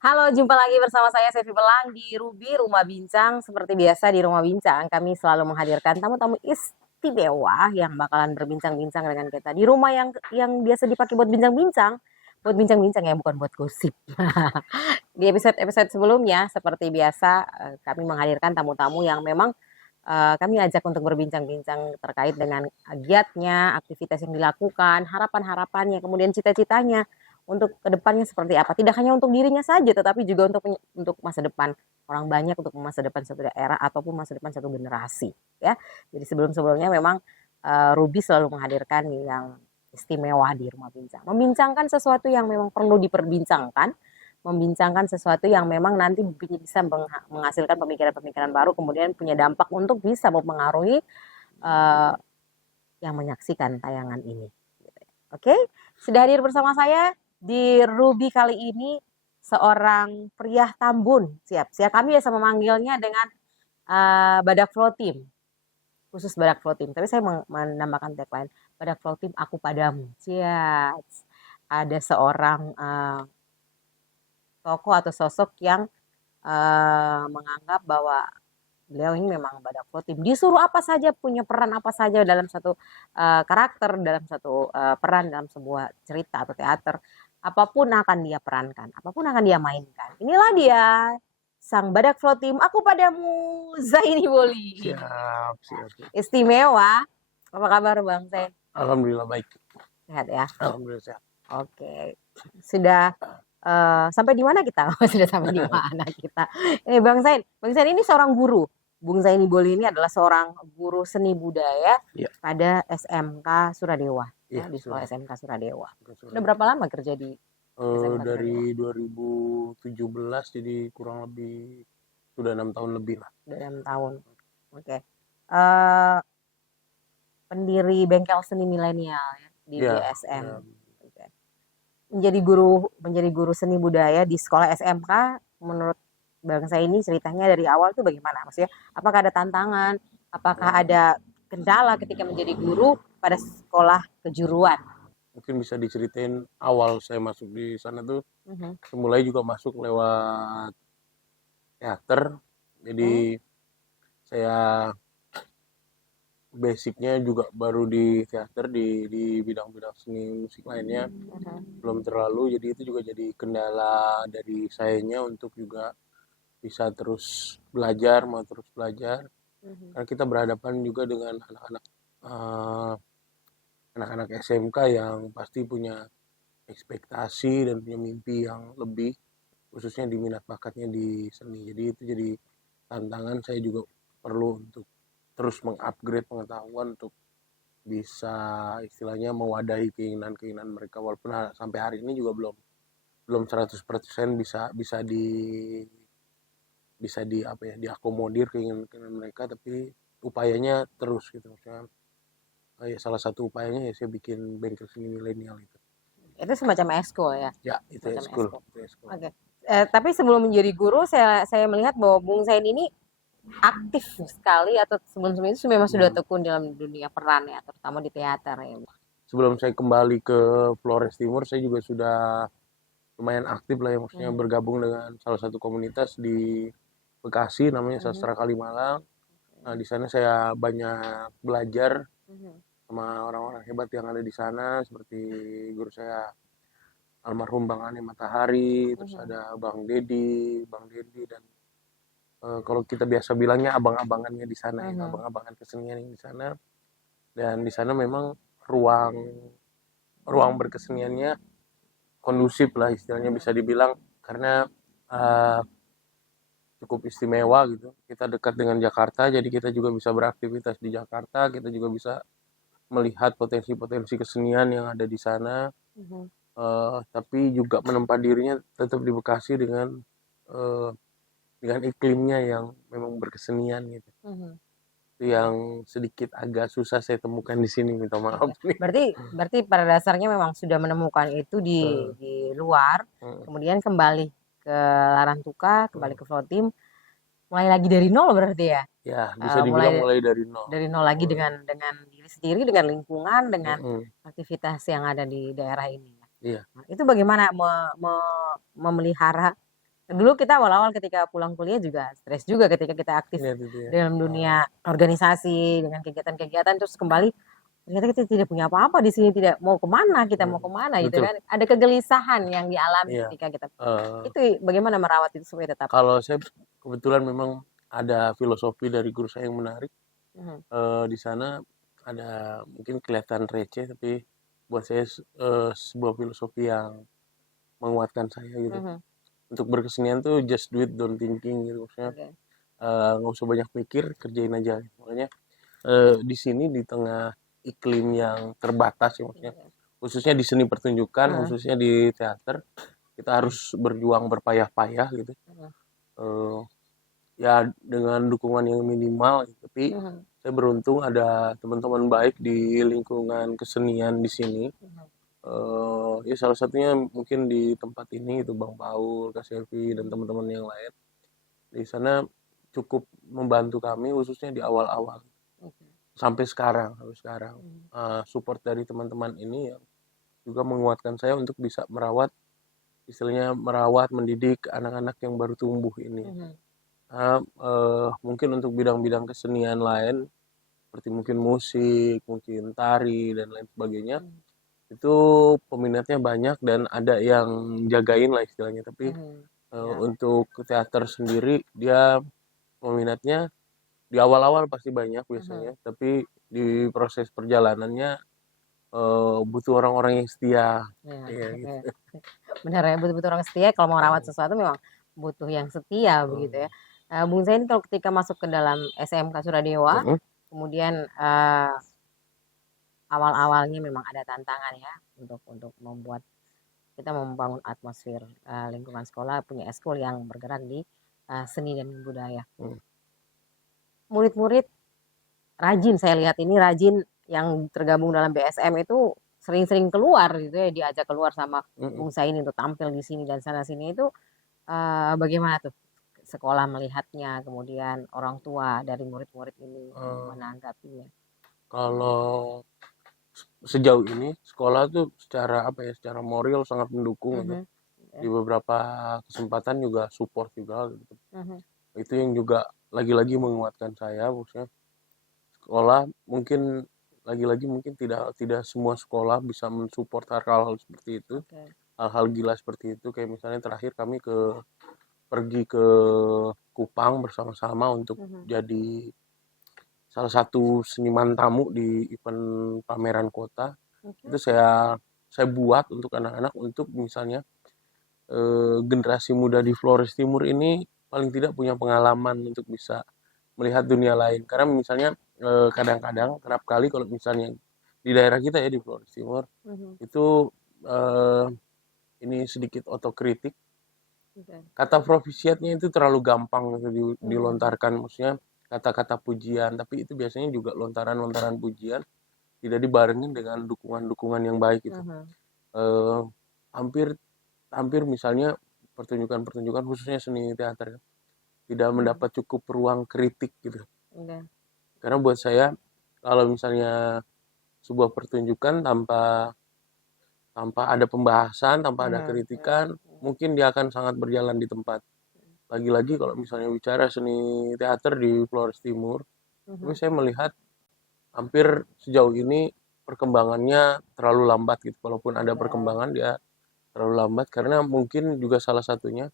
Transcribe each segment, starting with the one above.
Halo, jumpa lagi bersama saya Sevi Belang di Ruby Rumah Bincang. Seperti biasa di Rumah Bincang, kami selalu menghadirkan tamu-tamu istimewa yang bakalan berbincang-bincang dengan kita di rumah yang biasa dipakai buat bincang-bincang, ya, bukan buat gosip. Di episode-episode sebelumnya, seperti biasa, kami menghadirkan tamu-tamu yang memang kami ajak untuk berbincang-bincang terkait dengan giatnya, aktivitas yang dilakukan, harapan-harapannya, kemudian cita-citanya untuk kedepannya seperti apa. Tidak hanya untuk dirinya saja, tetapi juga untuk masa depan orang banyak, untuk masa depan satu daerah ataupun masa depan satu generasi. Ya, jadi sebelum-sebelumnya memang Ruby selalu menghadirkan yang istimewa di rumah bincang, membincangkan sesuatu yang memang perlu diperbincangkan, membincangkan sesuatu yang memang nanti bisa menghasilkan pemikiran-pemikiran baru, kemudian punya dampak untuk bisa mempengaruhi uh, yang menyaksikan tayangan ini. Oke, sudah hadir bersama saya di Ruby kali ini seorang pria Tambun. Siap kami biasa memanggilnya dengan Badak Flow Team, khusus Badak Flow Team. Tapi saya menambahkan tagline Badak Flow Team, aku padamu. Siap. Ada seorang tokoh atau sosok yang menganggap bahwa beliau ini memang Badak Flow Team. Disuruh apa saja, punya peran apa saja dalam satu karakter, dalam satu peran dalam sebuah cerita atau teater. Apapun akan dia perankan, apapun akan dia mainkan. Inilah dia, sang Badak Flow Team. Aku padamu, Zaini Boli. Siap. Istimewa. Apa kabar Bang Zain? Alhamdulillah baik. Sehat ya? Alhamdulillah sehat. Oke. Sudah sampai di mana kita? Sudah sampai di mana kita? Bang Zain ini seorang guru. Bung Zaini Boli ini adalah seorang guru seni budaya pada SMK Suradewa, di sekolah SMK Suradewa. Udah berapa lama kerja di SMK dari Suradewa? 2017, jadi kurang lebih sudah 6 tahun lebih lah. Sudah 6 tahun. Oke. Pendiri bengkel seni milenial ya, di BSM. Okay. Menjadi guru seni budaya di sekolah SMK, menurut Bang saya ini ceritanya dari awal tuh bagaimana? Maksudnya apakah ada tantangan, apakah ada kendala ketika menjadi guru pada sekolah kejuruan? Mungkin bisa diceritain awal saya masuk di sana tuh, mulai juga masuk lewat teater. Jadi saya basicnya juga baru di teater, di bidang-bidang seni musik lainnya belum terlalu, jadi itu juga jadi kendala dari sayanya untuk juga bisa terus belajar, mau terus belajar. Karena kita berhadapan juga dengan anak-anak SMK yang pasti punya ekspektasi dan punya mimpi yang lebih, khususnya di minat bakatnya di seni. Jadi itu jadi tantangan saya juga perlu untuk terus mengupgrade pengetahuan untuk bisa istilahnya mewadahi keinginan-keinginan mereka, walaupun sampai hari ini juga belum 100% bisa diakomodir keinginan mereka, tapi upayanya terus gitu. Maksudnya salah satu upayanya ya saya bikin bengkel seni milenial itu. Itu semacam eskul ya? Ya, itu eskul. Oke. Tapi sebelum menjadi guru, saya melihat bahwa Bung Zain ini aktif sekali, atau sebelum-sebelum itu memang sudah tekun dalam dunia peran ya, terutama di teater ya. Sebelum saya kembali ke Flores Timur, saya juga sudah lumayan aktif lah ya, maksudnya bergabung dengan salah satu komunitas di Bekasi namanya Sastra Kalimalang. Nah, di sana saya banyak belajar sama orang-orang hebat yang ada di sana, seperti guru saya almarhum Bang Ane Matahari, terus ada Bang Dedi dan kalau kita biasa bilangnya abang-abangannya di sana, ya, abang-abangan kesenian yang di sana. Dan di sana memang ruang berkeseniannya kondusif lah istilahnya bisa dibilang, karena cukup istimewa gitu. Kita dekat dengan Jakarta, jadi kita juga bisa beraktivitas di Jakarta, kita juga bisa melihat potensi-potensi kesenian yang ada di sana. Tapi juga menempat dirinya tetap di Bekasi dengan iklimnya yang memang berkesenian gitu. Itu yang sedikit agak susah saya temukan di sini, minta maaf. Berarti pada dasarnya memang sudah menemukan itu di luar, kemudian kembali ke Larantuka, kembali ke Flow Team, mulai lagi dari nol berarti ya? Ya, bisa dibilang mulai dari nol. Dari nol lagi dengan diri sendiri, dengan lingkungan, dengan aktivitas yang ada di daerah ini. Iya. Nah, itu bagaimana memelihara Dulu kita awal-awal ketika pulang kuliah juga stres juga ketika kita aktif Lihat itu ya. dalam dunia organisasi dengan kegiatan-kegiatan, terus kembali ternyata kita tidak punya apa-apa di sini, tidak mau kemana, kita mau kemana gitu Betul. kan. Ada kegelisahan yang dialami Iya. ketika kita Eh, itu bagaimana merawat itu supaya tetap. Kalau saya kebetulan memang ada filosofi dari guru saya yang menarik. Mhm, Di sana ada mungkin kelihatan receh, tapi buat saya sebuah filosofi yang menguatkan saya gitu. mhm, Untuk berkesenian tuh just do it, don't thinking gitu. Maksudnya oke, nggak usah banyak mikir, kerjain aja. Makanya di sini di tengah iklim yang terbatas ya, maksudnya oke. khususnya di seni pertunjukan, Mhm, khususnya di teater, kita harus berjuang berpayah-payah gitu. mhm, Eh, ya dengan dukungan yang minimal gitu. Tapi mhm, saya beruntung ada teman-teman baik di lingkungan kesenian di sini. mhm, Ya salah satunya mungkin di tempat ini itu Bang Paul, Kak Selvi dan mhm, teman-teman yang lain. Di sana cukup membantu kami khususnya di awal-awal oke, sampai sekarang. mhm, Support dari teman-teman ini yang juga menguatkan saya untuk bisa merawat, istilahnya merawat mendidik anak-anak yang baru tumbuh ini. mhm, Mungkin untuk bidang-bidang kesenian lain seperti mungkin musik, mungkin tari dan lain sebagainya, mhm, itu peminatnya banyak dan ada yang jagain lah istilahnya. Tapi mhm, ya, untuk teater sendiri dia peminatnya di awal-awal pasti banyak mhm, biasanya, tapi di proses perjalanannya butuh orang-orang yang setia. ya, Iya oke. gitu. Benar ya, betul-betul orang setia kalau mau merawat Eh, sesuatu memang butuh yang setia begitu ya. eh, Bung Zain kalau ketika masuk ke dalam SMK Suradewa, mm, kemudian awal-awalnya memang ada tantangan ya untuk membuat kita membangun atmosfer lingkungan sekolah punya eskul yang bergerak di seni dan budaya. mm, Murid-murid rajin, saya lihat ini rajin yang tergabung dalam BSM itu sering-sering keluar gitu ya, diajak keluar sama mm. Bung Zain untuk tampil di sini dan sana sini itu. Bagaimana tuh sekolah melihatnya, kemudian orang tua dari murid-murid ini Eh, menanggapinya? Kalau sejauh ini sekolah tuh secara apa ya, secara moral sangat mendukung gitu. Mhm, Di oke, beberapa kesempatan juga support juga gitu. mhm, Itu yang juga lagi-lagi menguatkan saya, maksudnya sekolah mungkin lagi-lagi mungkin tidak tidak semua sekolah bisa mensupport hal-hal seperti itu, oke, hal-hal gila seperti itu. Kayak misalnya terakhir kami pergi ke Kupang bersama-sama untuk mhm, jadi salah satu seniman tamu di event pameran kota. oke, Itu saya buat untuk anak-anak untuk misalnya generasi muda di Flores Timur ini paling tidak punya pengalaman untuk bisa melihat dunia lain. Karena misalnya kadang-kadang kerap kali kalau misalnya di daerah kita ya di Flores Timur mhm, itu eh, ini sedikit otokritik. oke, Kata profisiatnya itu terlalu gampang gitu mhm, dilontarkan, maksudnya kata-kata pujian, tapi itu biasanya juga lontaran-lontaran pujian tidak dibarengin dengan dukungan-dukungan yang baik gitu. mhm, Eh, hampir hampir misalnya pertunjukan-pertunjukan khususnya seni teater ya, tidak mhm, mendapat cukup ruang kritik gitu. oke, Karena buat saya kalau misalnya sebuah pertunjukan tanpa tanpa ada pembahasan, tanpa ada mhm, mhm, kritikan, mungkin dia akan sangat berjalan di tempat. Lagi-lagi kalau misalnya bicara seni teater di Flores Timur, tapi mhm, saya melihat hampir sejauh ini perkembangannya terlalu lambat gitu. Walaupun ada oke, perkembangan dia terlalu lambat karena mungkin juga salah satunya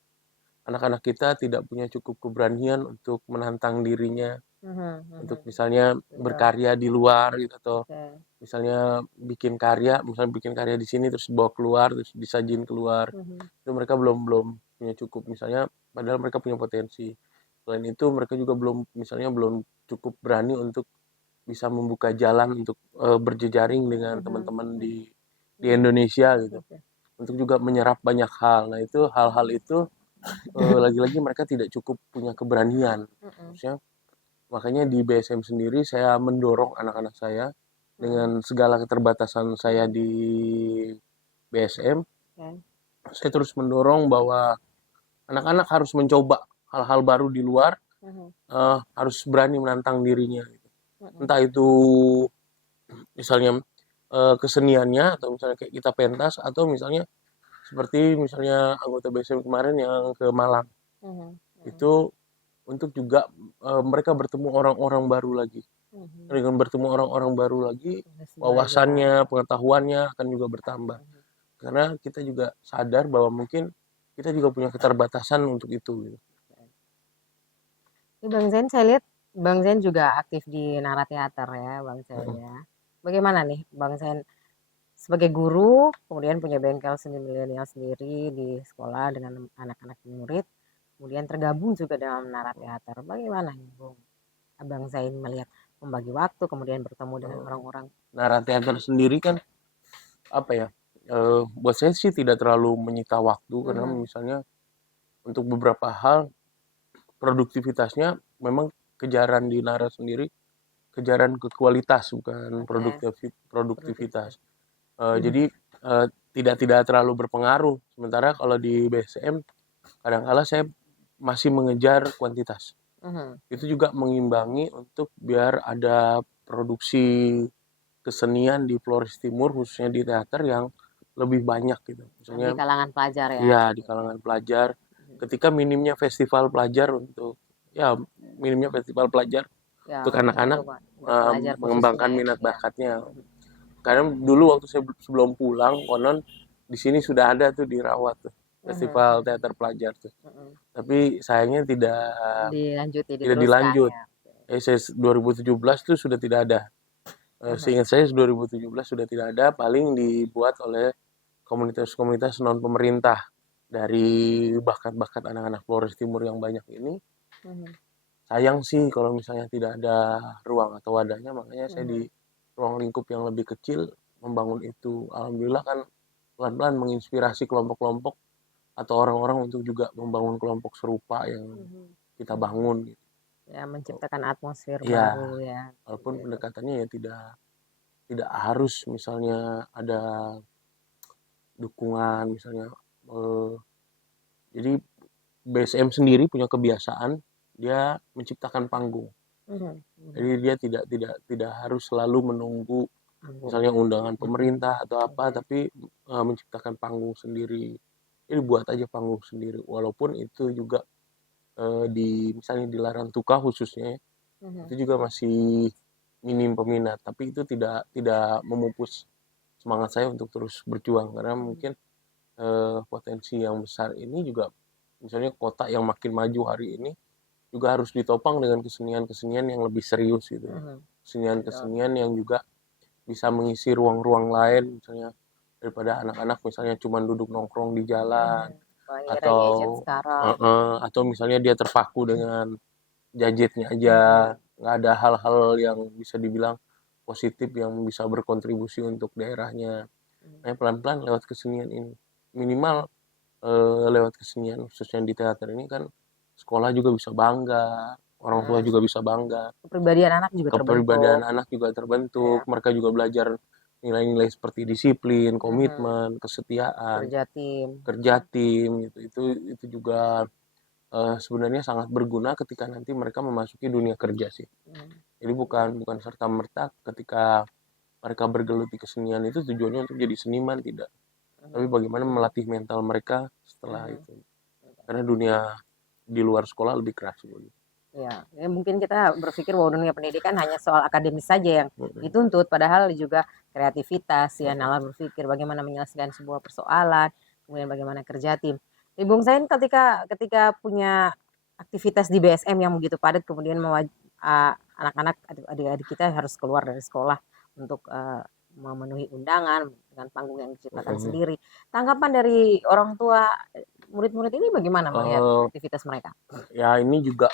anak-anak kita tidak punya cukup keberanian untuk menantang dirinya mhm, untuk mhm, misalnya betul, berkarya di luar gitu atau oke, misalnya bikin karya di sini terus bawa keluar terus disajin keluar mhm, itu mereka belum belum punya cukup misalnya padahal mereka punya potensi. Selain itu mereka juga belum cukup berani untuk bisa membuka jalan untuk berjejaring dengan mhm, teman-teman mhm, di mhm, Indonesia gitu oke, untuk juga menyerap banyak hal. Nah itu hal-hal itu lagi-lagi mereka tidak cukup punya keberanian. mhm, Maksudnya makanya di BSM sendiri saya mendorong anak-anak saya mhm, dengan segala keterbatasan saya di BSM, oke, saya terus mendorong bahwa anak-anak harus mencoba hal-hal baru di luar, mhm, harus berani menantang dirinya. mhm, Entah itu misalnya keseniannya atau misalnya kayak kita pentas atau misalnya seperti misalnya anggota BSM kemarin yang ke Malang, Mhm. itu untuk juga mereka bertemu orang-orang baru lagi. Mhm. Dengan bertemu orang-orang baru lagi, Terus belajar. wawasannya, pengetahuannya akan juga bertambah. Mhm. Karena kita juga sadar bahwa mungkin kita juga punya keterbatasan untuk itu gitu. Ini Bang Zain, saya lihat Bang Zain juga aktif di Nara Teater ya, Bang Zain Mm-mm. ya. Bagaimana nih Bang Zain sebagai guru, kemudian punya bengkel seni milenial sendiri di sekolah dengan anak-anak murid, kemudian tergabung juga dalam Nara Teater. Bagaimana nih Bung Abang Zain melihat membagi waktu, kemudian bertemu dengan orang-orang? Nara Teater sendiri kan apa ya? Buat saya sih tidak terlalu menyita waktu karena Mhm. misalnya untuk beberapa hal produktivitasnya memang kejaran di Nara sendiri kejaran ke kualitas bukan Oke, produktivitas. produktivitas. Jadi tidak terlalu berpengaruh. Sementara kalau di BSM kadang-kala saya masih mengejar kuantitas. Mhm. Itu juga mengimbangi untuk biar ada produksi kesenian di Flores Timur khususnya di teater yang lebih banyak gitu. Di Misalnya kalangan pelajar ya. ya di kalangan pelajar Mhm. ketika minimnya festival pelajar untuk ya minimnya festival pelajar Ya, untuk anak-anak untuk pelajar khususnya mengembangkan minat ya. bakatnya. Mhm. Karena dulu waktu saya sebelum pulang konon di sini sudah ada tuh dirawat tuh Mhm. festival teater pelajar tuh. Mhm. Tapi sayangnya tidak Dilanjuti, tidak diteruskan dilanjut. ya. Saya 2017 tuh sudah tidak ada. Mhm. Seingat saya 2017 sudah tidak ada, paling dibuat oleh komunitas-komunitas non pemerintah dari bakat-bakat anak-anak Flores Timur yang banyak ini. Mhm. Sayang sih kalau misalnya tidak ada ruang atau wadahnya, makanya saya di Mhm. ruang lingkup yang lebih kecil membangun itu. Alhamdulillah kan pelan-pelan menginspirasi kelompok-kelompok atau orang-orang untuk juga membangun kelompok serupa yang Mhm. kita Mhm. bangun gitu. Ya, menciptakan atmosfer Ya, baru ya, walaupun seperti itu. pendekatannya ya tidak tidak harus misalnya ada dukungan misalnya eh, jadi BSM sendiri punya kebiasaan dia menciptakan panggung. Mhm. Jadi Mhm. dia tidak harus selalu menunggu Panggung. misalnya undangan Mhm. pemerintah atau apa, Mhm. tapi menciptakan panggung sendiri. Jadi buat aja panggung sendiri, walaupun itu juga di misalnya di Larantuka khususnya itu Mhm. juga masih minim peminat, tapi itu tidak memupus semangat saya untuk terus berjuang karena Mhm. mungkin potensi yang besar ini juga misalnya kota yang makin maju hari ini juga harus ditopang dengan kesenian-kesenian yang lebih serius gitu ya. Mhm. Betul. Kesenian-kesenian yang juga bisa mengisi ruang-ruang lain misalnya daripada anak-anak misalnya cuma duduk nongkrong di jalan Mhm. Kalau ini era gadget atau sekarang. atau misalnya dia terpaku dengan gadgetnya aja, Mhm. nggak ada hal-hal yang bisa dibilang positif yang bisa berkontribusi untuk daerahnya. Mhm. Nah, pelan-pelan lewat kesenian ini minimal lewat kesenian khususnya di teater ini kan sekolah juga bisa bangga, orang tua Mhm. juga bisa bangga, Kepribadian anak juga kepribadian terbentuk anak juga terbentuk, ya. mereka juga belajar nilai-nilai seperti disiplin, Mhm. komitmen, kesetiaan, Kerja tim. kerja tim gitu. Itu juga sebenarnya sangat berguna ketika nanti mereka memasuki dunia kerja sih. Mhm. Jadi bukan bukan serta merta ketika mereka bergelut di kesenian itu tujuannya untuk jadi seniman tidak, tapi Mhm. bagaimana melatih mental mereka setelah Mhm. itu. Karena dunia di luar sekolah lebih keras gitu. Ya, ya mungkin kita berpikir bahwa dunia pendidikan hanya soal akademis saja yang Mm-mm. dituntut, padahal juga kreativitas, ya, Mm-mm. nalar berpikir, bagaimana menyelesaikan sebuah persoalan, kemudian bagaimana kerja tim. Bung Zain ketika punya aktivitas di BSM yang begitu padat, kemudian anak-anak adik-adik kita harus keluar dari sekolah untuk memenuhi undangan dengan panggung yang diciptakan Mm-mm. sendiri. Tanggapan dari orang tua murid-murid ini bagaimana melihat Eh, aktivitas mereka? ya ini juga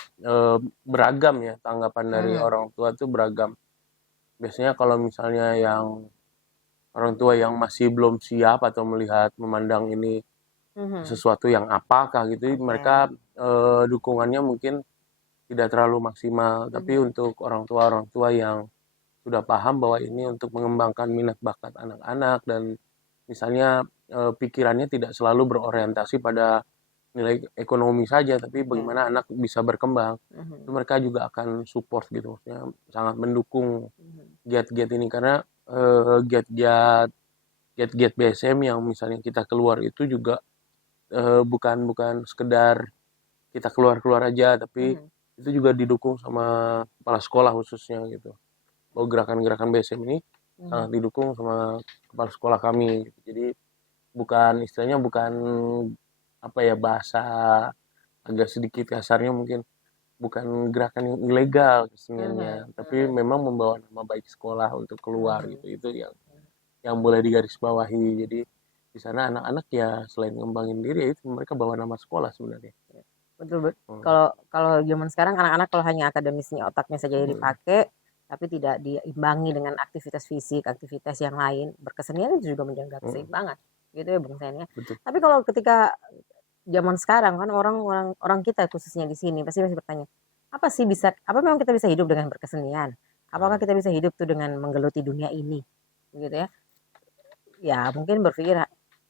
beragam ya tanggapan dari Mhm. orang tua itu beragam. Biasanya kalau misalnya yang orang tua yang masih belum siap atau melihat memandang ini Mhm. sesuatu yang apakah gitu, Oke. mereka dukungannya mungkin tidak terlalu maksimal. Tapi Mhm. untuk orang tua yang sudah paham bahwa ini untuk mengembangkan minat bakat anak-anak dan misalnya pikirannya tidak selalu berorientasi pada nilai ekonomi saja, tapi Oke. bagaimana anak bisa berkembang, itu Mhm. mereka juga akan support gitu, maksudnya sangat mendukung Mhm. giat-giat ini karena giat-giat gate-gate BSM yang misalnya kita keluar itu juga bukan sekedar kita keluar-keluar aja, tapi itu juga didukung sama kepala sekolah khususnya gitu. Bahwa gerakan-gerakan BSM ini sangat didukung sama kepala sekolah kami. Jadi istilahnya bukan apa ya, bahasa agak sedikit kasarnya mungkin, bukan gerakan yang ilegal keseniannya, tapi memang membawa nama baik sekolah untuk keluar gitu. Itu yang boleh digarisbawahi. Jadi di sana anak-anak ya selain ngembangin diri, ya itu mereka bawa nama sekolah sebenarnya. Betul. Kalau kalau zaman sekarang anak-anak kalau hanya akademisnya, otaknya saja yang dipakai, tapi tidak diimbangi dengan aktivitas fisik, aktivitas yang lain, berkesenian itu juga menjaga keseimbangan, gitu ya Bung Sen ya. Betul. Tapi kalau ketika zaman sekarang kan orang kita khususnya di sini pasti masih bertanya, apa memang kita bisa hidup dengan berkesenian? Apakah kita bisa hidup tuh dengan menggeluti dunia ini, gitu ya? Ya mungkin berpikir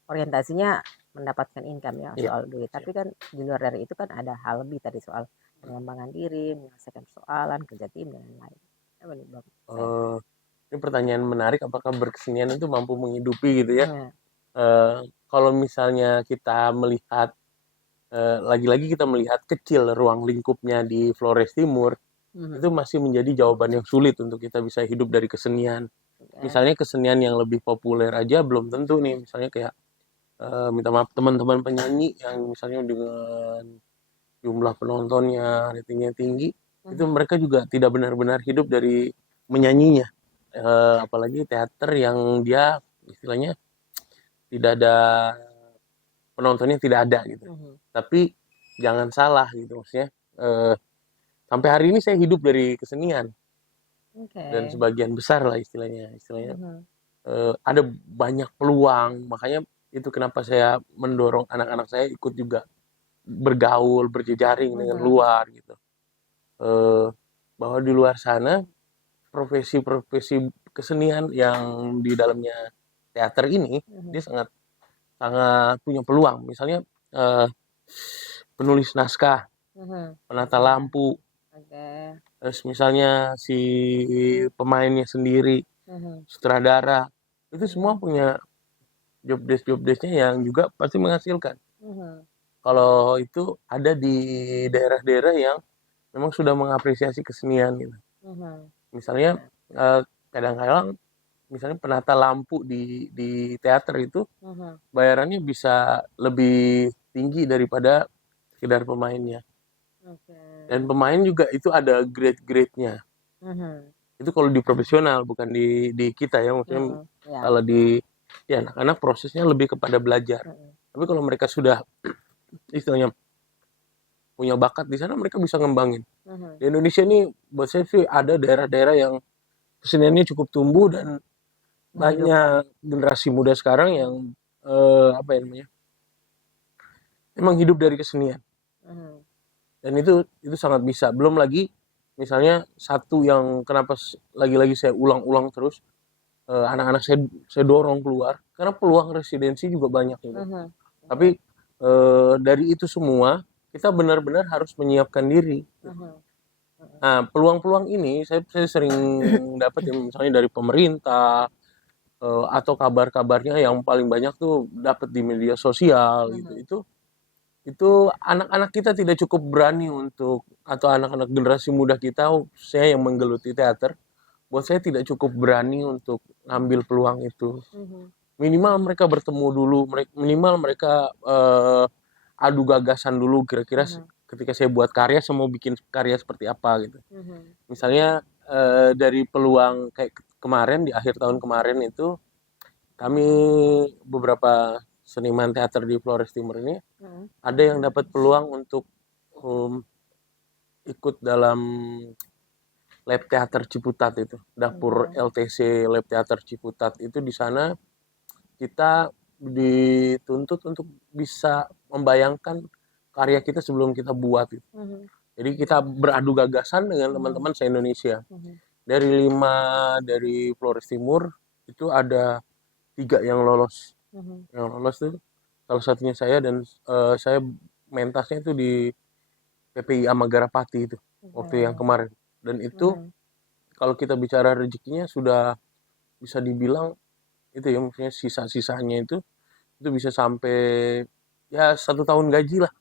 orientasinya mendapatkan income ya, soal duit. Tapi kan di luar dari itu kan ada hal lebih tadi, soal pengembangan diri, menyelesaikan persoalan, kerja tim dan lain-lain. Apa nih Bang? Ini pertanyaan menarik, apakah berkesenian itu mampu menghidupi gitu ya? Kalau misalnya kita melihat lagi-lagi kita melihat kecil ruang lingkupnya di Flores Timur, itu masih menjadi jawaban yang sulit untuk kita bisa hidup dari kesenian. Misalnya kesenian yang lebih populer aja belum tentu nih, misalnya kayak minta maaf teman-teman penyanyi yang misalnya dengan jumlah penontonnya ratingnya tinggi, itu mereka juga tidak benar-benar hidup dari menyanyinya. Apalagi teater yang dia istilahnya tidak ada penontonnya, tidak ada gitu. Tapi jangan salah gitu, maksudnya sampai hari ini saya hidup dari kesenian. Dan sebagian besar lah istilahnya ada banyak peluang, makanya itu kenapa saya mendorong anak-anak saya ikut juga bergaul, berjejaring dengan luar gitu. Bahwa di luar sana profesi-profesi kesenian yang di dalamnya teater ini dia sangat punya peluang. Misalnya penulis naskah, penata lampu, terus misalnya si pemainnya sendiri, sutradara, itu semua punya job desk-nya yang juga pasti menghasilkan. Kalau itu ada di daerah-daerah yang memang sudah mengapresiasi kesenian gitu. Misalnya kadang-kadang misalnya penata lampu di teater itu bayarannya bisa lebih tinggi daripada sekedar pemainnya. Dan pemain juga itu ada grade-grade-nya. Itu kalau di profesional, bukan di kita ya, maksudnya kalau di ya anak-anak prosesnya lebih kepada belajar. Tapi kalau mereka sudah istilahnya punya bakat di sana, mereka bisa ngembangin. Di Indonesia ini buat saya sih ada daerah-daerah yang keseniannya cukup tumbuh dan banyak generasi muda sekarang yang apa ya namanya, memang hidup dari kesenian. Dan itu sangat bisa. Belum lagi misalnya satu yang kenapa lagi-lagi saya ulang-ulang terus, anak-anak saya dorong keluar karena peluang residensi juga banyak gitu. Tapi dari itu semua kita benar-benar harus menyiapkan diri. Nah, peluang-peluang ini saya sering dapat ya, misalnya dari pemerintah atau kabar-kabarnya yang paling banyak tuh dapat di media sosial gitu. Itu anak-anak kita tidak cukup berani untuk, atau anak-anak generasi muda kita, saya yang menggeluti teater, buat saya tidak cukup berani untuk ngambil peluang itu. Minimal mereka bertemu dulu, minimal mereka adu gagasan dulu, kira-kira ketika saya buat karya, saya mau bikin karya seperti apa gitu. Misalnya dari peluang kayak kemarin, di akhir tahun kemarin itu kami beberapa seniman teater di Flores Timur ini ada yang dapat peluang untuk ikut dalam lab teater Ciputat itu, dapur LTC lab teater Ciputat itu. Di sana kita dituntut untuk bisa membayangkan karya kita sebelum kita buat itu. Jadi kita beradu gagasan dengan teman-teman se-Indonesia. Dari 5 dari Flores Timur itu ada 3 yang lolos. Yang lolos tuh salah satunya saya, dan saya mentasnya itu di PPIA Magarapati itu waktu yang kemarin. Dan itu kalau kita bicara rezekinya sudah bisa dibilang itu ya, maksudnya sisa-sisanya itu bisa sampai ya 1 tahun gaji lah.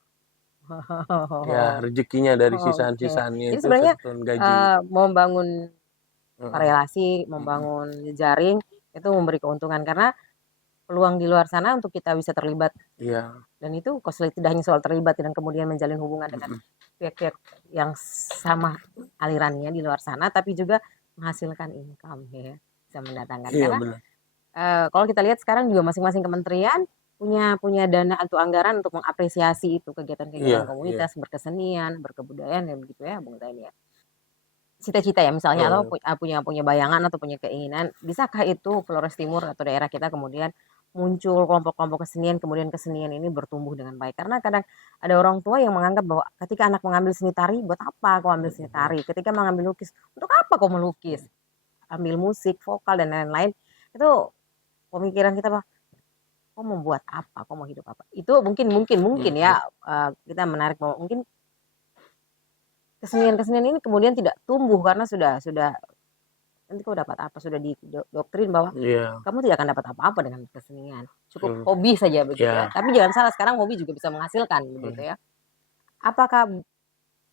Ya rezekinya dari Oke. sisaan-sisaannya Jadi itu sebenarnya 1 tahun gaji. membangun Heeh, relasi, mhm. membangun jaring itu memberi keuntungan karena peluang di luar sana untuk kita bisa terlibat Iya, dan itu tidak hanya soal terlibat dan kemudian menjalin hubungan dengan mhm. pihak-pihak yang sama alirannya di luar sana, tapi juga menghasilkan income ya, bisa mendatangkan. Iya Karena benar. kalau kita lihat sekarang juga masing-masing kementerian punya punya dana atau anggaran untuk mengapresiasi itu kegiatan-kegiatan Iya iya, komunitas, berkesenian, berkebudayaan ya begitu ya, Bung Zain ya. Cita-cita ya misalnya atau heeh. punya punya bayangan atau punya keinginan, bisakah itu Flores Timur atau daerah kita kemudian muncul kelompok-kelompok kesenian, kemudian kesenian ini bertumbuh dengan baik? Karena kadang ada orang tua yang menganggap bahwa ketika anak mengambil seni tari, buat apa kau ambil seni Mhm tari? Ketika mengambil lukis, untuk apa kau melukis? Ambil musik, vokal dan lain-lain. Itu pemikiran kita bahwa kau mau buat apa? Kau mau hidup apa? Itu mungkin mungkin mungkin mhm. ya kita menarik bahwa mungkin kesenian-kesenian ini kemudian tidak tumbuh karena sudah nanti kau dapat apa, sudah didoktrin bahwa Iya, kamu tidak akan dapat apa-apa dengan kesenian, cukup mhm. hobi saja begitu ya. Iya, Tapi jangan salah, sekarang hobi juga bisa menghasilkan begitu mhm. ya. Apakah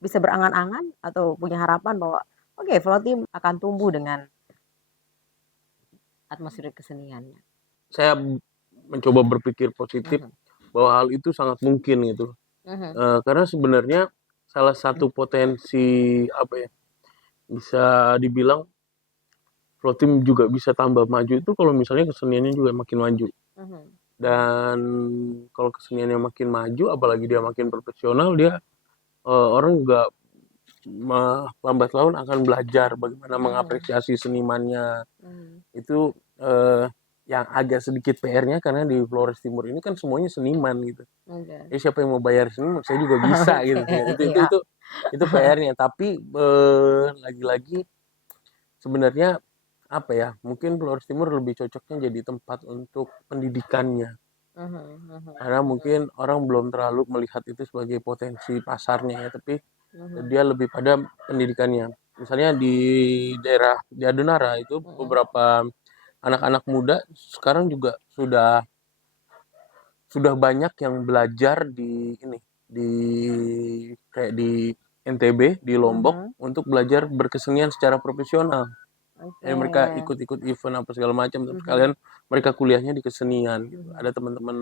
bisa berangan-angan atau punya harapan bahwa oke, Floatim akan tumbuh dengan atmosfer keseniannya? Saya mencoba berpikir positif Mhm, bahwa hal itu sangat mungkin gitu. mhm, Karena sebenarnya salah satu potensi apa ya, bisa dibilang Floatim juga bisa tambah maju itu kalau misalnya keseniannya juga makin maju. mhm, mhm, Dan kalau keseniannya makin maju, apalagi dia makin profesional, dia orang juga lambat laun akan belajar bagaimana mhm, mengapresiasi senimannya. mhm. Itu yang agak sedikit PR-nya karena di Flores Timur ini kan semuanya seniman gitu. Oke. Jadi siapa yang mau bayar seniman, saya juga bisa Oke, gitu. Itu itu iya. itu itu PR-nya. Tapi lagi-lagi sebenarnya apa ya? Mungkin Flores Timur lebih cocoknya jadi tempat untuk pendidikannya. Mhm, mhm, Karena mhm, mungkin orang belum terlalu melihat itu sebagai potensi pasarnya ya, tapi mhm, dia lebih pada pendidikannya. Misalnya di daerah di Adonara itu mhm, beberapa anak-anak muda sekarang juga sudah banyak yang belajar di ini di kayak di NTB di Lombok mhm. untuk belajar berkesenian secara profesional. Jadi Oke. mereka ikut-ikut event apa segala macam, tapi Mhm, kalian mereka kuliahnya di kesenian gitu. mhm, Ada teman-teman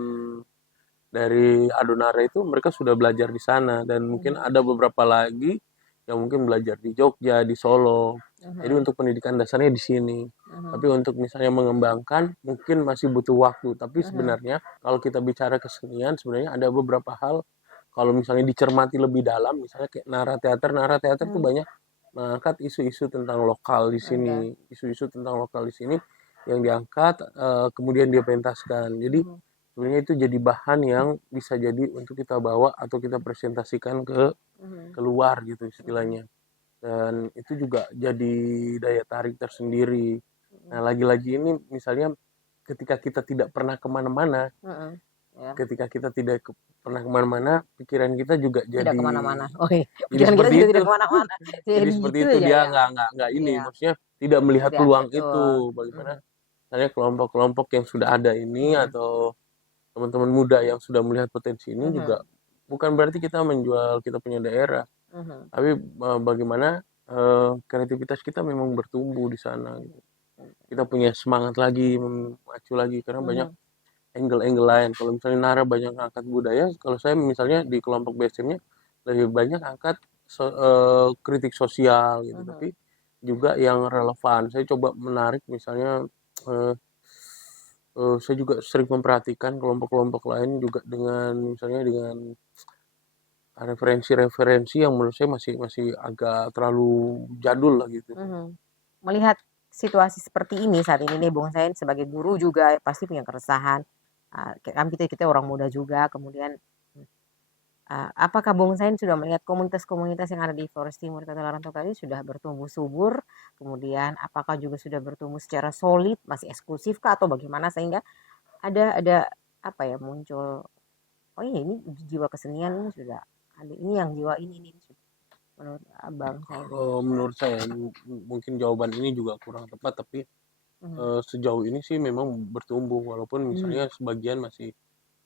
dari Adonara itu mereka sudah belajar di sana dan mungkin mhm, ada beberapa lagi yang mungkin belajar di Jogja, di Solo. Jadi mhm, untuk pendidikan dasarnya di sini. mhm, Tapi untuk misalnya mengembangkan mungkin masih butuh waktu. Tapi mhm, sebenarnya kalau kita bicara kesenian sebenarnya ada beberapa hal kalau misalnya dicermati lebih dalam, misalnya kayak Nara Teater tuh mhm. banyak mengangkat isu-isu tentang lokal di Oke. sini, isu-isu tentang lokal di sini yang diangkat kemudian dia pentaskan. Jadi Mhm, sebenarnya itu jadi bahan yang bisa jadi untuk kita bawa atau kita presentasikan ke mhm, keluar gitu mhm, istilahnya. Dan itu juga jadi daya tarik tersendiri. Nah, mhm, lagi-lagi ini misalnya ketika kita tidak pernah kemana-mana, mhm. Ya, ketika kita tidak pernah kemana-mana, pikiran kita juga tidak jadi kemana-mana. Oh iya, jadi pikiran kita seperti juga itu. tidak kemana-mana. Jadi Jadi seperti itu itu ya dia ya. nggak ini, Iya, maksudnya tidak melihat iya peluang betul. itu. Bagaimana Mhm, misalnya kelompok-kelompok yang sudah ada ini mhm, atau teman-teman muda yang sudah melihat potensi ini juga mhm, bukan berarti kita menjual kita punya daerah, mhm, tapi bagaimana kreativitas kita memang bertumbuh di sana gitu. Kita punya semangat lagi, memacu lagi karena banyak mhm, angle-angle lain. Kalau misalnya Nara banyak angkat budaya, kalau saya misalnya di kelompok BSM-nya lebih banyak angkat kritik sosial gitu, mhm, tapi juga yang relevan. Saya coba menarik misalnya eh, saya juga sering memperhatikan kelompok-kelompok lain juga dengan misalnya dengan referensi-referensi yang menurut saya masih masih agak terlalu jadul lah gitu. mhm. Melihat situasi seperti ini saat ini nih Bung Sain sebagai guru juga pasti punya keresahan. Kan kita orang muda juga kemudian apakah Bung Sain sudah melihat komunitas-komunitas yang ada di Flores Timur Kota Larantau ini sudah bertumbuh subur? Kemudian apakah juga sudah bertumbuh secara solid, masih eksklusif kah atau bagaimana sehingga ada apa ya muncul oh iya ini jiwa kesenian ini sudah ada ini yang jiwa ini menurut Abang Sain. Kalau menurut saya mungkin jawaban ini juga kurang tepat, tapi sejauh ini sih memang bertumbuh walaupun Mhm. misalnya sebagian masih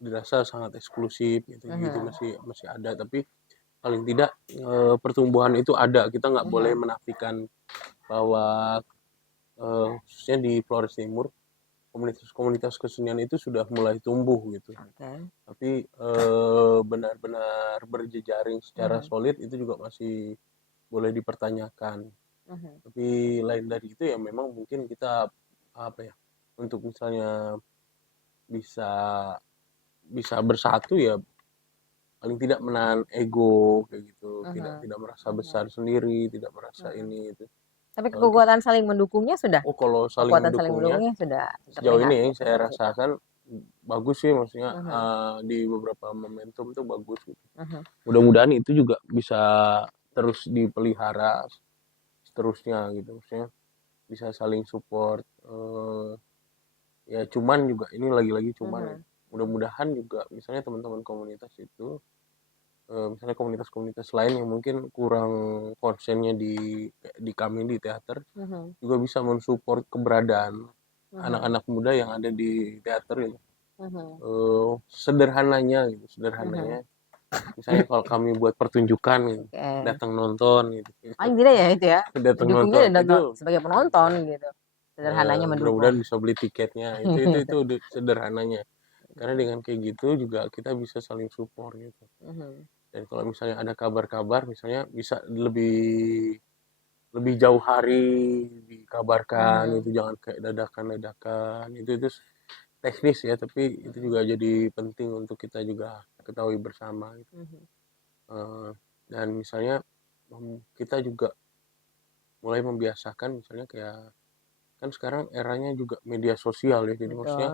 dirasa sangat eksklusif gitu masih masih ada, tapi paling tidak pertumbuhan itu ada. Kita nggak boleh menafikan bahwa khususnya di Flores Timur komunitas-komunitas kesenian itu sudah mulai tumbuh gitu. Oke. Tapi benar-benar berjejaring secara solid itu juga masih boleh dipertanyakan. Tapi lain dari itu ya memang mungkin kita apa ya, untuk misalnya bisa bisa bersatu ya paling tidak menahan ego kayak gitu, tidak tidak merasa besar sendiri, tidak merasa ini itu. Tapi Kalau kekuatan saling mendukungnya sudah, oh kalau saling kekuatan saling mendukungnya mendukungnya sudah sejauh terlihat ini yang gitu saya dari situ. rasakan bagus sih, maksudnya Mhm. di beberapa momentum tuh bagus gitu. Mhm. Mudah-mudahan itu juga bisa terus dipelihara seterusnya gitu, maksudnya bisa saling support. Ya cuman juga ini lagi-lagi cuman ya. Mhm. Mudah-mudahan juga misalnya teman-teman komunitas itu misalnya komunitas-komunitas lain yang mungkin kurang konsennya di kami di teater Mhm. juga bisa mensupport keberadaan Mhm. anak-anak muda yang ada di teater gitu. Mhm. Sederhananya gitu, Mhm. sederhananya misalnya kalau kami buat pertunjukan gitu, Oke. datang nonton gitu. Paling tidak ya itu ya, Datang didukungnya nonton dan itu sebagai penonton gitu. Sederhananya mudah-mudahan mendukung. bisa beli tiketnya, itu sederhananya, karena dengan kayak gitu juga kita bisa saling support gitu. Mhm. Dan kalau misalnya ada kabar-kabar misalnya bisa lebih lebih jauh hari dikabarkan, Mhm. itu jangan kayak dadakan-dadakan, itu teknis ya, tapi itu juga jadi penting untuk kita juga ketahui bersama gitu. Mhm. Dan misalnya kita juga mulai membiasakan misalnya kayak kan sekarang eranya juga media sosial ya, jadi maksudnya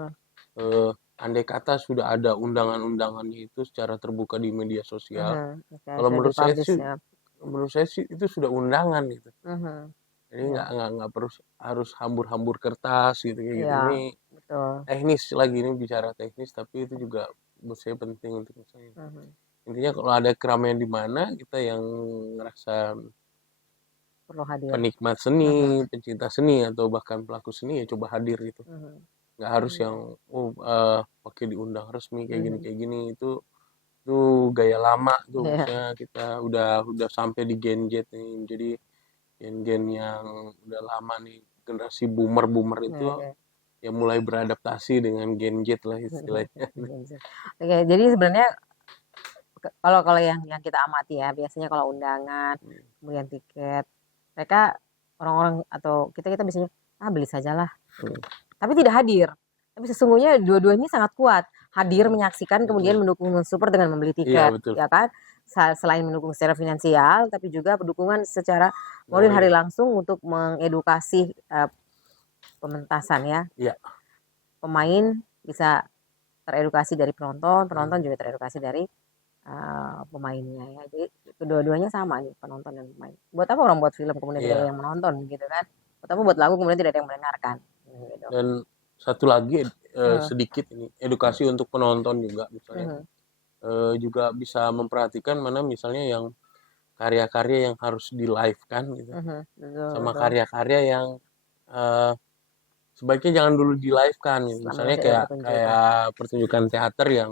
Betul. andai kata sudah ada undangan-undangannya itu secara terbuka di media sosial, Oke, kalau sudah dipublish ya. menurut saya sih itu sudah undangan gitu. Mhm. Jadi Iya. nggak perlu harus hambur-hambur kertas gitu kayak gitu. Iya, Ini betul. teknis lagi, ini bicara teknis, tapi itu juga menurut saya penting untuk misalnya. Mhm. Intinya kalau ada keramaian di mana kita yang ngerasa Perlu hadir. penikmat seni, Mhm. pencinta seni atau bahkan pelaku seni ya coba hadir gitu. Mhm. Nggak harus Iya. yang pakai diundang resmi Mhm. kayak gini itu gaya lama tuh, Iya. maksudnya kita udah sampai di Gen Z nih, jadi gen-gen yang udah lama nih, generasi boomer itu Oke. ya mulai beradaptasi dengan Gen Z lah istilahnya. Oke, jadi sebenarnya kalau kalau yang kita amati ya, biasanya kalau undangan, kemudian tiket, mereka orang-orang atau kita biasanya beli sajalah. Tapi tidak hadir. Tapi sesungguhnya dua-duanya sangat kuat. Hadir, menyaksikan, kemudian mendukung, mensupport dengan membeli Iya tiket, betul. ya kan? Selain mendukung secara finansial, tapi juga dukungan secara Oh moral hari iya. langsung untuk mengedukasi pementasan ya. Iya. Pemain bisa teredukasi dari penonton, penonton Hmm. juga teredukasi dari pemainnya ya. Jadi kedua-duanya sama nih, penonton dan pemain. Buat apa orang buat film kemudian tidak ada Iya. yang menonton gitu kan? Buat apa buat lagu kemudian tidak ada yang mendengarkan gitu. Dan satu lagi Mhm. sedikit ini edukasi untuk penonton juga misalnya Mhm. juga bisa memperhatikan mana misalnya yang karya-karya yang harus di live kan gitu, Mhm. Betul, sama betul. karya-karya yang eh, sebaiknya jangan dulu di live kan gitu. Selama Misalnya masih ada kayak pertunjukan. kayak pertunjukan teater yang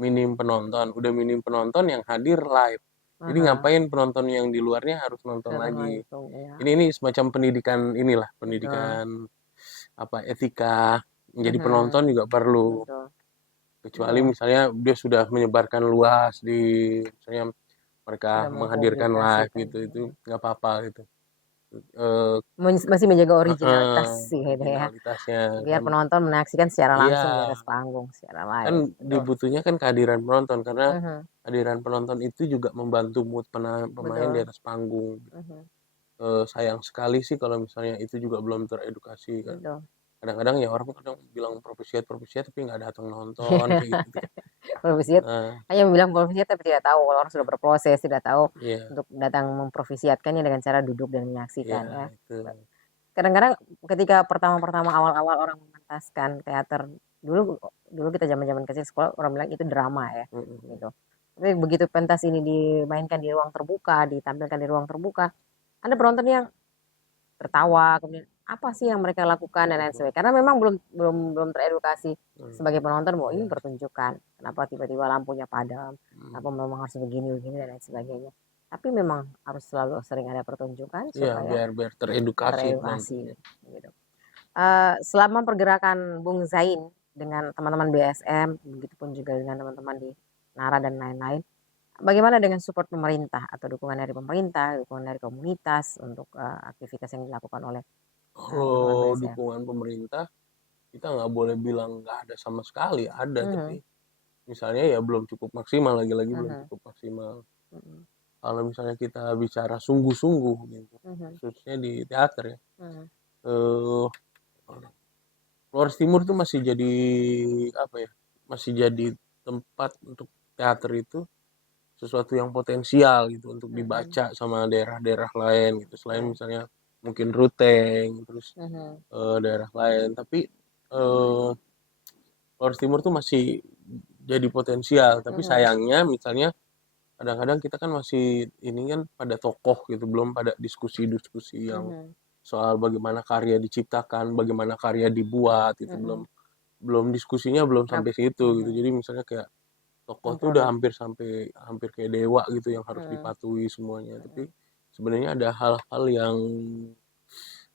minim penonton, udah minim penonton yang hadir live, jadi Aha. ngapain penonton yang di luarnya harus nonton Datang lagi. langsung ya. Ini semacam pendidikan inilah, Betul. pendidikan apa, etika menjadi penonton Mhm. juga perlu, Betul. kecuali Iya, misalnya dia sudah menyebarkan luas di misalnya mereka sudah menghadirkan live mempublikasikan. gitu, itu nggak apa-apa gitu. eh Masih menjaga originalitas sih gitu ya. Originalitasnya Biar kan. penonton menyaksikan secara Iya, langsung di atas panggung, secara kan live. Betul. dibutuhnya kan kehadiran penonton, karena Mhm. kehadiran penonton itu juga membantu mood pemain di Betul. atas panggung. Mhm. Sayang sekali sih kalau misalnya itu juga belum teredukasi kan. Betul. Kadang-kadang ya orang kadang bilang propesiat tapi nggak datang nonton kayak gitu kan. Profesiat Nah, hanya bilang profesiat tapi tidak tahu kalau orang sudah berproses, tidak tahu iya, untuk datang memprofesiatkannya dengan cara duduk dan iya menyaksikan ya. itu. Kadang-kadang ketika pertama-pertama awal-awal orang mementaskan teater, dulu dulu kita zaman-zaman kecil sekolah orang bilang itu drama ya, Mm-mm. gitu. Tapi begitu pentas ini dimainkan di ruang terbuka, ditampilkan di ruang terbuka, ada penonton yang tertawa, kemudian apa sih yang mereka lakukan dan lain betul. sebagainya. Karena memang belum teredukasi Hmm, sebagai penonton bahwa ini iya. pertunjukan. Kenapa tiba-tiba lampunya padam? Hmm, Kenapa memang harus begini dan lain sebagainya. Tapi memang harus selalu sering ada pertunjukan iya, supaya biar teredukasi teredukasi penontonnya. gitu. Selama pergerakan Bung Zain dengan teman-teman BSM, begitupun juga dengan teman-teman di Nara dan lain-lain, bagaimana dengan support pemerintah atau dukungan dari pemerintah, dukungan dari komunitas untuk aktivitas yang dilakukan oleh teman-teman Kalau BSM? dukungan pemerintah, kita nggak boleh bilang nggak ada sama sekali, ada, tapi Mhm, misalnya ya belum cukup maksimal, lagi-lagi belum mhm, cukup maksimal. mhm, Kalau misalnya kita bicara sungguh-sungguh gitu, mhm, khususnya di teater ya, mhm, eh, Flores Timur tuh masih jadi apa ya, masih jadi tempat untuk teater itu sesuatu yang potensial gitu untuk mhm, dibaca sama daerah-daerah lain gitu. Selain oke, misalnya mungkin Ruteng, terus mhm, daerah lain, tapi eh, Flores Timur tuh masih jadi potensial. Tapi mhm, sayangnya misalnya kadang-kadang kita kan masih ini kan pada tokoh gitu, belum pada diskusi-diskusi yang mhm, soal bagaimana karya diciptakan, bagaimana karya dibuat itu belum mhm, belum diskusinya belum ap sampai situ gitu. mhm, Jadi misalnya kayak tokoh tuh udah memproduksi, hampir kayak dewa gitu yang harus mhm, dipatuhi semuanya. Tapi mhm, sebenarnya ada hal-hal yang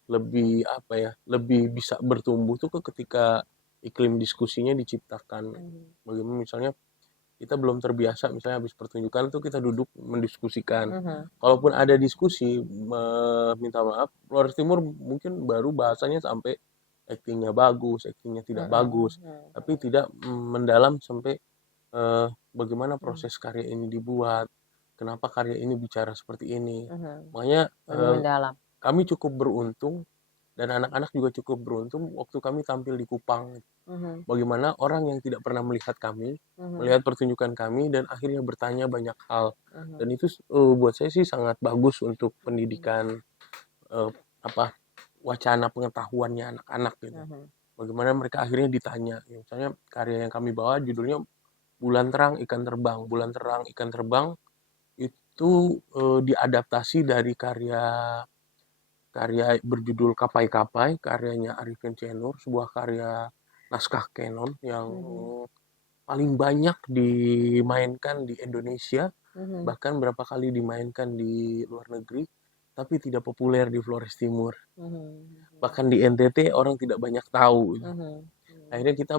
lebih apa ya, lebih bisa bertumbuh tuh ketika iklim diskusinya diciptakan. mhm, Bagaimana misalnya kita belum terbiasa misalnya habis pertunjukan tuh kita duduk mendiskusikan. mhm, Kalaupun ada diskusi, minta maaf, Flores Timur mungkin baru bahasanya sampai aktingnya bagus, aktingnya tidak mhm, bagus, tapi mhm, tidak mendalam sampai bagaimana mhm, proses karya ini dibuat, kenapa karya ini bicara seperti ini. mhm, Makanya lebih mendalam. kami cukup beruntung dan anak-anak juga cukup beruntung waktu kami tampil di Kupang. Mhm, Bagaimana orang yang tidak pernah melihat kami, mhm, melihat pertunjukan kami dan akhirnya bertanya banyak hal. Dan mhm, itu buat saya sih sangat bagus untuk mhm, pendidikan eh, apa wacana pengetahuannya anak-anak gitu. mhm, Bagaimana mereka akhirnya ditanya. Ya, misalnya karya yang kami bawa judulnya Bulan Terang Ikan Terbang. Bulan Terang Ikan Terbang itu diadaptasi dari karya karya berjudul Kapai-Kapai, karyanya Arifin C. Nur, sebuah karya naskah canon yang mhm, paling banyak dimainkan di Indonesia, mhm, bahkan berapa kali dimainkan di luar negeri, tapi tidak populer di Flores Timur. mhm, Bahkan di NTT orang tidak banyak tahu. mhm, Akhirnya kita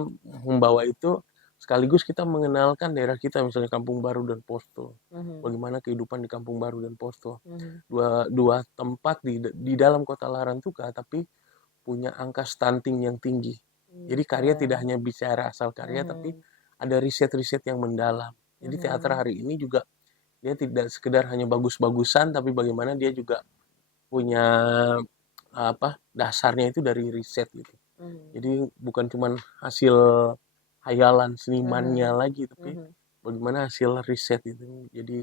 membawa itu sekaligus kita mengenalkan daerah kita, misalnya Kampung Baru dan Posto. mhm, Bagaimana kehidupan di Kampung Baru dan Posto. mhm, Dua tempat di dalam kota Larantuka, tapi punya angka stunting yang tinggi. mhm, Jadi oke, karya tidak hanya bicara asal karya, tapi mhm, ada riset-riset yang mendalam. Jadi teater mhm, hari ini juga dia tidak sekedar hanya bagus-bagusan, tapi bagaimana dia juga punya apa dasarnya itu dari riset gitu. mhm, Jadi bukan cuma hasil hayalan senimannya mhm, lagi, tapi mhm, bagaimana hasil riset itu. Jadi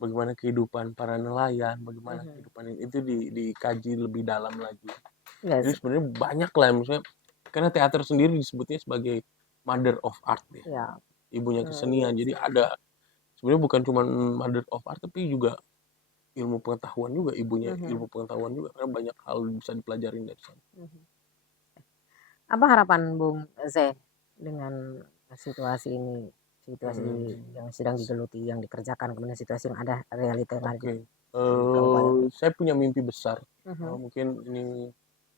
bagaimana kehidupan para nelayan, bagaimana mhm. kehidupan itu dikaji lebih dalam lagi. Iya Jadi sih, sebenarnya banyak lah misalnya karena teater sendiri disebutnya sebagai mother of art ya, iya, ibunya iya kesenian. Jadi sih, ada sebenarnya bukan cuma mother of art tapi juga ilmu pengetahuan juga, ibunya mhm, ilmu pengetahuan juga karena banyak hal bisa dipelajarin dari sana. mhm. Apa harapan Bung Zain dengan situasi ini, situasi Hmm, yang sedang digeluti, yang dikerjakan, kemudian situasi yang ada, realita yang ada Oke, di kabupaten? saya punya mimpi besar. Mhm, Mungkin ini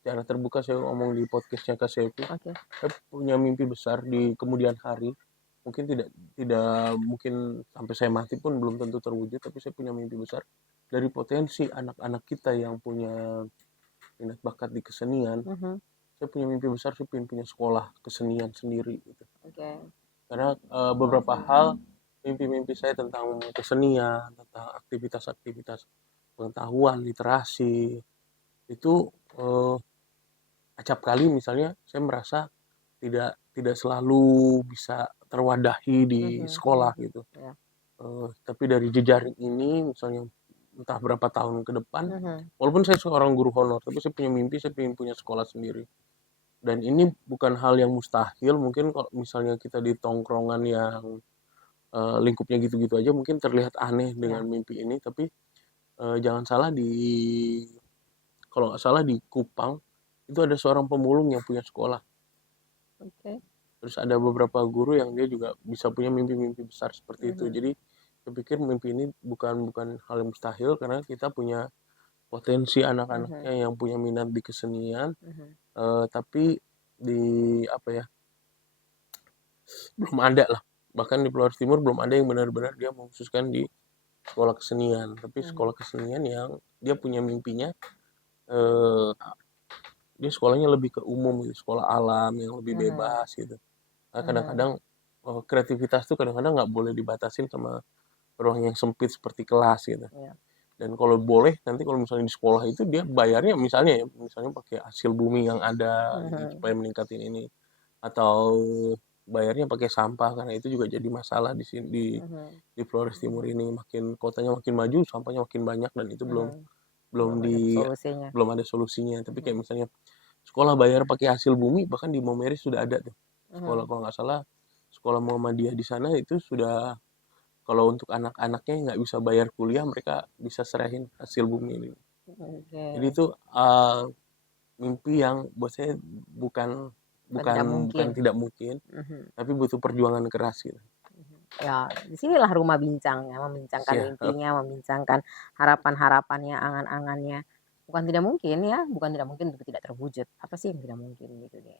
secara terbuka saya ngomong di podcastnya Kak Sefu. oke, Saya punya mimpi besar di kemudian hari. Mungkin tidak tidak mungkin sampai saya mati pun belum tentu terwujud, tapi saya punya mimpi besar dari potensi anak-anak kita yang punya minat bakat di kesenian. mhm, Saya punya mimpi besar, saya pengen punya sekolah kesenian sendiri gitu. oke, Karena beberapa hal mimpi-mimpi saya tentang kesenian, tentang aktivitas-aktivitas pengetahuan, literasi itu eh, acap kali misalnya saya merasa tidak selalu bisa terwadahi di mhm, sekolah mhm, gitu. ya, Tapi dari jejaring ini misalnya entah berapa tahun ke depan, mhm, walaupun saya seorang guru honor, tapi saya punya mimpi saya ingin punya sekolah sendiri. Dan ini bukan hal yang mustahil, mungkin kalau misalnya kita di tongkrongan yang lingkupnya gitu-gitu aja mungkin terlihat aneh dengan ya, mimpi ini, tapi jangan salah kalau nggak salah di Kupang itu ada seorang pemulung yang punya sekolah. Oke. Terus ada beberapa guru yang dia juga bisa punya mimpi-mimpi besar seperti itu. Mhm, Jadi saya pikir mimpi ini bukan hal yang mustahil karena kita punya potensi mhm, anak-anaknya yang punya minat di kesenian, mhm, tapi di apa ya, belum ada lah. Bahkan di Flores Timur belum ada yang benar-benar dia mengkhususkan di sekolah kesenian. Tapi mhm, sekolah kesenian yang dia punya mimpinya, eh, dia sekolahnya lebih ke umum gitu, sekolah alam yang lebih mhm, bebas gitu. Nah, mhm, kadang-kadang kreativitas tuh kadang-kadang nggak boleh dibatasin sama ruang yang sempit seperti kelas gitu. iya, Dan kalau boleh nanti kalau misalnya di sekolah itu dia bayarnya misalnya ya, misalnya pakai hasil bumi yang ada gitu, mhm, supaya meningkatin ini, atau bayarnya pakai sampah karena itu juga jadi masalah di sini mhm, di Flores Timur ini, makin kotanya makin maju sampahnya makin banyak dan itu belum mhm. belum Belum ada di solusinya. belum ada solusinya. Tapi kayak Mhm, misalnya sekolah bayar pakai hasil bumi, bahkan di Momeris sudah ada tuh sekolah, mhm. kalau nggak salah sekolah Muhammadiyah di sana itu sudah, kalau untuk anak-anaknya nggak bisa bayar kuliah mereka bisa serahin hasil bumi ini. Jadi Oke, itu mimpi yang buat saya bukan bukan bukan tidak bukan mungkin. tidak mungkin, Mhm, tapi butuh perjuangan keras gitu. mhm. Ya, disinilah rumah bincang ya, membincangkan Ya, mimpinya, membincangkan harapan-harapannya, angan-angannya. Bukan tidak mungkin ya, bukan tidak mungkin untuk tidak terwujud. Apa sih yang tidak mungkin gitu deh.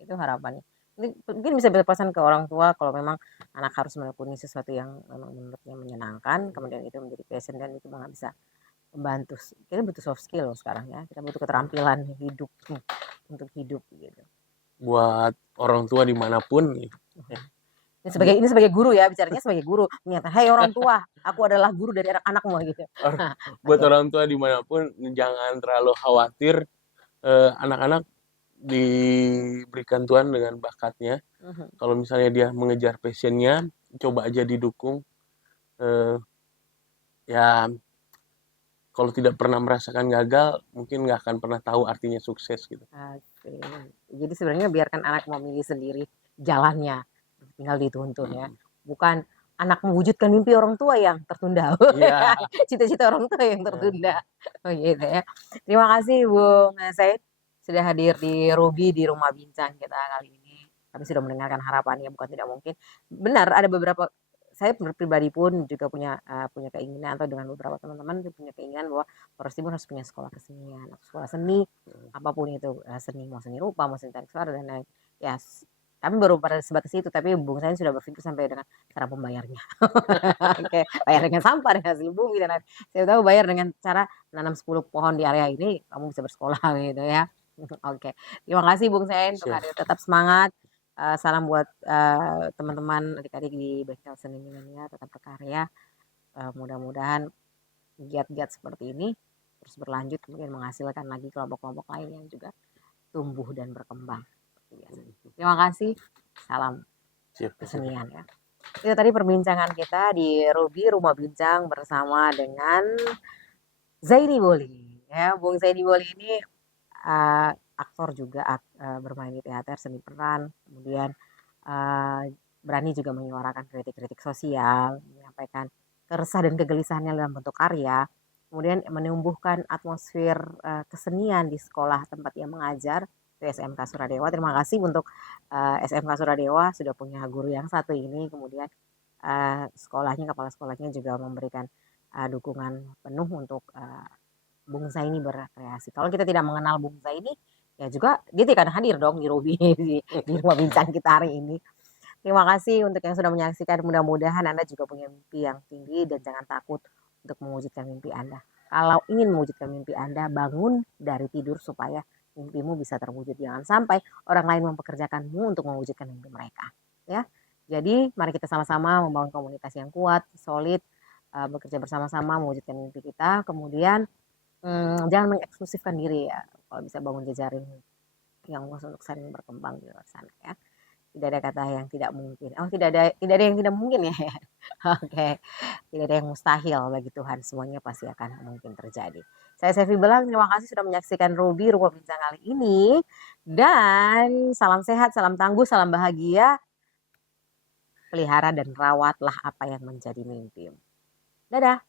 Itu harapannya. Ini mungkin bisa berpesan ke orang tua kalau memang anak harus menekuni sesuatu yang memang menurutnya menyenangkan, kemudian itu menjadi passion dan itu nggak bisa membantu. Kita butuh soft skill sekarang ya, kita butuh keterampilan hidup untuk hidup gitu. buat orang tua dimanapun nih, ya, Ini sebagai guru ya, bicaranya sebagai guru. Menyatakan, "Hai orang tua, aku adalah guru dari anak-anakmu," gitu. buat Oke. orang tua dimanapun jangan terlalu khawatir, anak-anak diberikan Tuhan dengan bakatnya. Mhm. Kalau misalnya dia mengejar passionnya, coba aja didukung. Eh, ya kalau tidak pernah merasakan gagal, mungkin nggak akan pernah tahu artinya sukses gitu. Oke. Jadi sebenarnya biarkan anak memilih sendiri jalannya, tinggal dituntun ya. Mm. Bukan anak mewujudkan mimpi orang tua yang tertunda. Iya, Cita-cita orang tua yang eh, tertunda. Oh gitu ya. Terima kasih Bung Said sudah hadir di Ruby di Rumah Bincang kita kali ini. Kami sudah mendengarkan harapannya bukan tidak mungkin. Benar ada beberapa saya pribadi pun juga punya keinginan atau dengan beberapa teman-teman punya keinginan bahwa Polres Timur harus punya sekolah kesenian, atau sekolah seni, apapun itu seni mau seni rupa mau seni tarik suara dan lain ya kami baru pada sebatas itu tapi Bung saya sudah berpikir sampai dengan cara pembayarnya. Oke, bayar dengan sampah dengan hasil bumi dan lain saya tahu bayar dengan cara menanam 10 pohon di area ini kamu bisa bersekolah gitu ya. Oke, terima kasih Bung Sen untuk siap. hadir tetap semangat. Salam buat teman-teman adik-adik di bengkel seni milenial tetap berkarya. Mudah-mudahan giat-giat seperti ini terus berlanjut kemudian menghasilkan lagi kelompok-kelompok lain yang juga tumbuh dan berkembang seperti biasa. Terima kasih. Salam Siap, siap. kesenian ya. Itu tadi perbincangan kita di Ruby Rumah Bincang bersama dengan Zaini Boli. Ya, Bung Zaini Boli ini aktor juga bermain di teater seni peran, kemudian uh, berani juga menyuarakan kritik-kritik sosial, menyampaikan keresah dan kegelisahannya dalam bentuk karya, kemudian menumbuhkan atmosfer kesenian di sekolah tempat ia mengajar, itu SMK Suradewa. Terima kasih untuk SMK Suradewa sudah punya guru yang satu ini, kemudian sekolahnya, kepala sekolahnya juga memberikan dukungan penuh untuk Bung Zaini berkreasi. Kalau kita tidak mengenal Bung Zaini, ya juga dia tidak akan hadir dong di Robi di rumah bincang kita hari ini. Terima kasih untuk yang sudah menyaksikan. Mudah-mudahan Anda juga punya mimpi yang tinggi dan jangan takut untuk mewujudkan mimpi Anda. Kalau ingin mewujudkan mimpi Anda, bangun dari tidur supaya mimpimu bisa terwujud. Jangan sampai orang lain mempekerjakanmu untuk mewujudkan mimpi mereka. Ya, jadi mari kita sama-sama membangun komunitas yang kuat, solid, bekerja bersama-sama mewujudkan mimpi kita. Kemudian jangan mengeksklusifkan diri ya. Kalau bisa bangun jejaring yang luas untuk saling berkembang di luar sana ya. Tidak ada kata yang tidak mungkin. Oh, tidak ada yang tidak mungkin ya. Oke. Tidak ada yang mustahil bagi Tuhan. Semuanya pasti akan mungkin terjadi. Saya Sevi Belang, terima kasih sudah menyaksikan Ruby Rumah Bincang kali ini. Dan salam sehat, salam tangguh, salam bahagia. Pelihara dan rawatlah apa yang menjadi mimpi. Dadah.